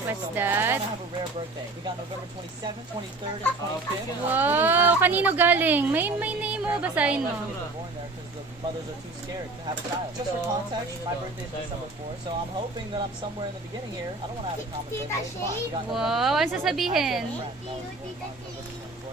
What's that? have a rare birthday. We got November 27th, 23rd, and 25th. Wow, kanino galing? May name mo, basahin mo. Born there because the mothers are too scared to have a child. Just for context, my birthday is December 4th, so I'm hoping that I'm somewhere in the beginning here. I don't want to have a common birthday. Come on, we got Wow, ano sasabihin?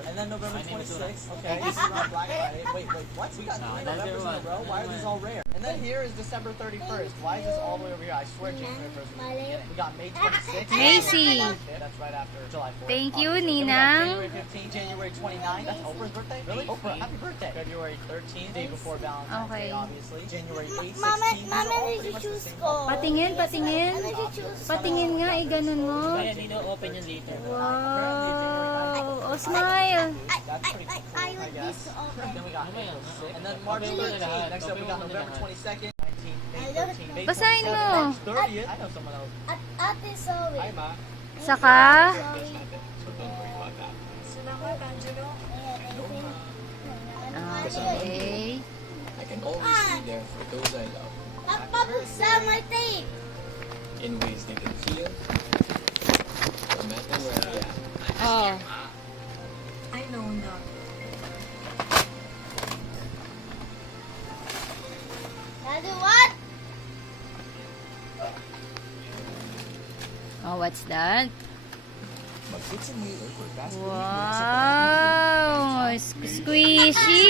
And then November 26th. Okay, this is on Black Friday. Wait, what? We got 3 Novembers in a row? Why are these all rare? And then here is December 31st. Why is this all the way over here? I swear January 1st was the beginning. We got May 26th. Macy. That's right after July 4th. Thank you, Then we got Ninang. January 15th, January 29th. That's Oprah's birthday? Really? Oprah, happy birthday. February 13th, day before Valentine's Okay. Day, obviously. January 8th, 16th. Mama, These are all pretty did you much the choose same ko? Patingin, patingin. Ano did you choose? Patingin nga, ganun mo. Kaya dito, open yung later. Wow. Oh, smile. That's pretty cool, I I want guess. this to open. Then we got April 6th. And then March 13th. Next up, we got November 22nd, 19th, May 13th, May Basahin 27th, mo. March 30th. I know someone else. At Ate Zoe. Saka, okay. I can always be there for those I love Papabuksan mo tape. in ways they can feel, no matter where I am. Oh. I know na. Daddy, what? Oh, what's that? Mag-fix and later for fast Wow! Squishy!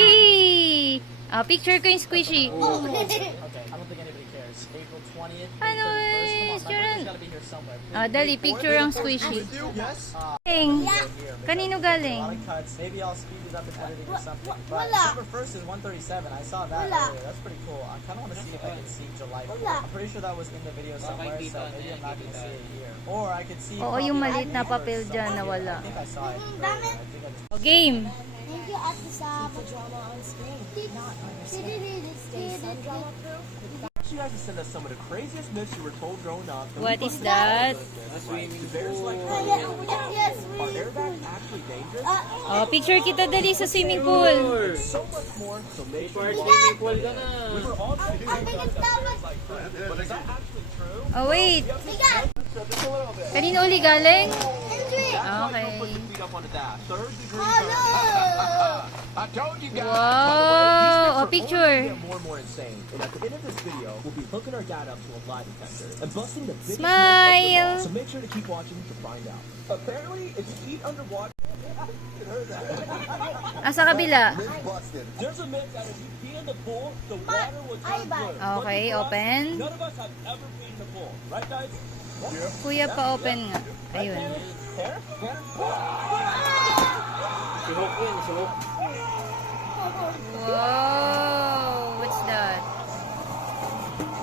Oh, picture ko yung squishy. Oh. Okay, I don't think anybody cares. April 20th, May Ano 31st. eh, Come on, my sure. birthday's gotta be here somewhere. Oh, dali, picture ang squishy. Yes? Galing. Here, Kanino because galing? A lot of cuts. Maybe I'll speed it up and edit it or something. But Wala. December 1st is 137. I saw that Wala. earlier. That's pretty cool. I kind of want to see if I can see July 4th. Wala. I'm pretty sure that was in the video somewhere, so maybe I'm not going to see it here. Or I could see... Oo, yung probably maliit na October papel dyan na somewhere. wala. I think I saw it earlier. I think I just... Oh, game. Thank you, Ate Sam. Drama on screen, not on your screen. Stay Sun drama proof. You guys to send us some of the craziest myths you were told growing up. and What we is busted that? all of them. That's right. Do bears like Yes, Are we airbags actually dangerous? Oh, picture kita dali sa swimming pool. There's so much more, so make sure you Swimming pool ka na. We were all Ang bigat dapat. But is that actually true? Oh, wait. Bigat. Just a little bit. Kanino uli galing? Andre. That's why Okay. you don't put your feet up on the dash. Third degree Hello. I told you guys. Wow. Oh, picture. Get more and more insane. And at the end of this video, we'll be hooking our dad up to a lie detector and busting the biggest myth of Smile. them all. So make sure to keep watching to find out. Apparently, if you eat underwater, you heard that. Ah, sa kabila. Myth busted. There's a myth that if you pee in the pool, the water will Ay, turn ba? blue. Okay, open. None of us have ever peed in the pool, right, guys? Kuya, pa-open nga. Ayun. Hair? Sihok yun, sihok. Wow. What's that?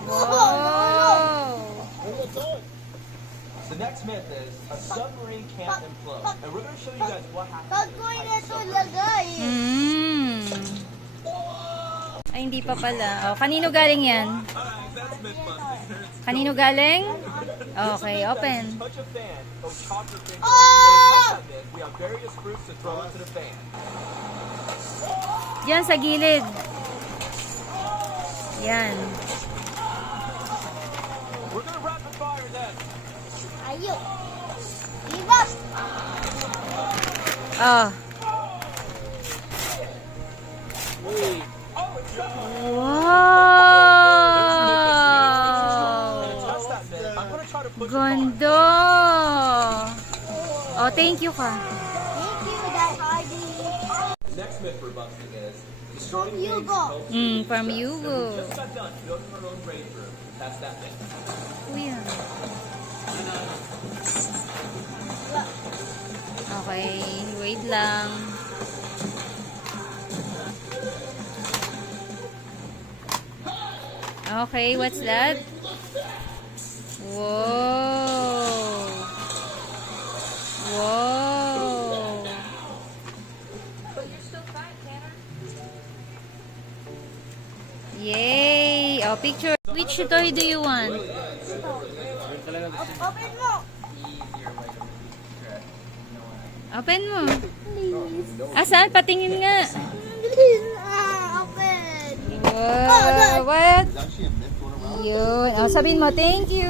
Wow. The next myth is a submarine can't implode, and we're going to show you guys what happens. Pag ko na ito lagay. Ay, hindi pa pala. Oh, kanino galing yan? Kanino galing? Okay, open. Touch a fan, or chop your finger. Oh! When it comes to that myth, we have various fruits to throw into the fan. Yan, sa gilid. Yan. We're going to rapid fire then. Ayun. Ibas. Oh. Wow. Test that myth. I'm going to try to push it hard. Ganda. Oh, thank you ka. Thank you, Dad Hardy. Next myth we're busting is destroying You things go. helps From you. Yugo. Just got done building our own rage room. That's that myth. Kuya. Okay, wait lang. Okay, what's that? Whoa. Whoa. Yay! Oh, picture. Which toy do you want? Open mo. Open mo. Asan? Patingin nga. Please. Open. Wow. What? Yun. Oh, sabihin mo, thank you.